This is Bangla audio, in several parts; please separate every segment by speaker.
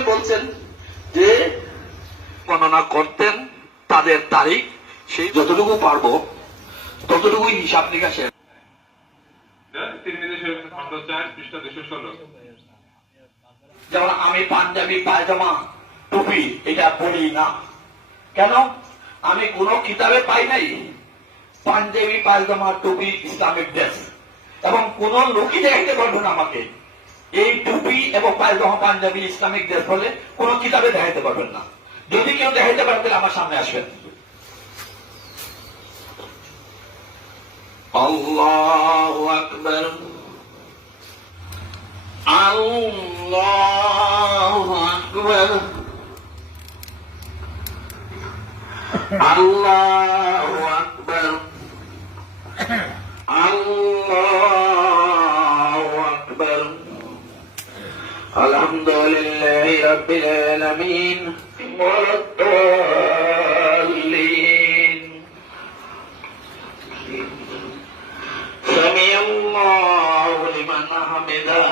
Speaker 1: বলছেন যে গণনা করতেন তাদের তারিখ, সেই যতটুকু ততটুকুই হিসাব
Speaker 2: ষোলো
Speaker 1: যেমন আমি পাঞ্জাবি পায়জামা, টুপি, এটা পড়ি না। কেন? আমি কোন কিতাবে পাই নাই। পাঞ্জাবি, পায়জামা, টুপি, ইসলামিক ড্রেস। এবং কোন লোকই দেখাইতে পারবে না আমাকে। এই টুপি এবং পায়জামা পাঞ্জাবি ইসলামিক ড্রেস বলে কোন কিতাবে দেখাইতে পারবেন না। যদি কেউ দেখাইতে পারেন তাহলে আমার সামনে আসবেন। আল্লাহু আকবার। আল্লাহু আকবার। আল্লাহু আকবার। الحمد لله رب العالمين والضالين سمي الله لمن حمده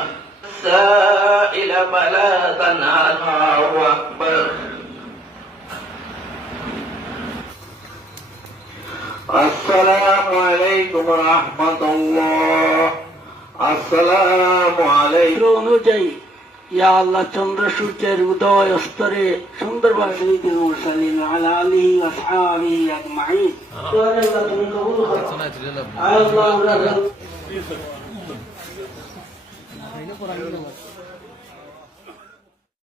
Speaker 1: السائل بلا تنهى الله أكبر السلام عليكم ورحمة الله السلام عليكم
Speaker 3: ইয়া আল্লাহ চন্দ্র সূর্যের উদয় অস্তরে সুন্দরভাবে আল্লাহ।